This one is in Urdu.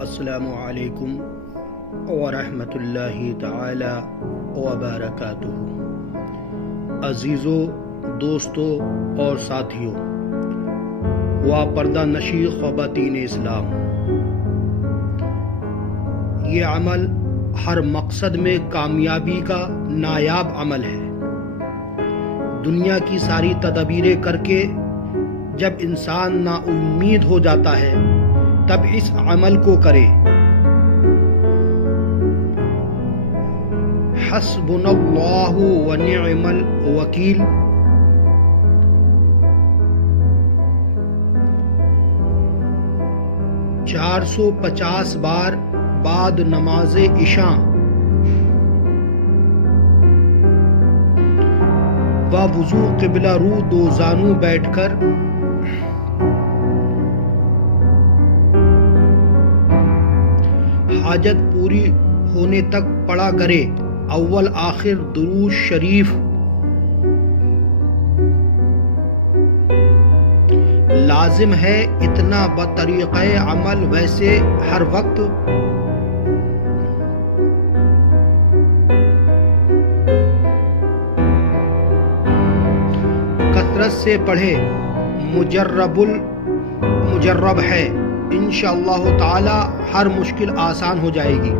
السلام علیکم ورحمۃ اللہ تعالی وبرکاتہ۔ عزیزو، دوستو اور ساتھیو و پردہ نشی خواتین اسلام، یہ عمل ہر مقصد میں کامیابی کا نایاب عمل ہے۔ دنیا کی ساری تدابیریں کر کے جب انسان نا امید ہو جاتا ہے تب اس عمل کو کرے۔ حسبنا اللہ و نعم الوکیل۔ چار 450 بار بعد نماز عشاء و وضو قبلہ رو دو زانو بیٹھ کر حاجت پوری ہونے تک پڑھا کرے۔ اول آخر درود شریف لازم ہے۔ اتنا بطریقہ عمل ویسے ہر وقت کثرت سے پڑھے، مجرب ہے۔ انشاءاللہ تعالی ہر مشکل آسان ہو جائے گی۔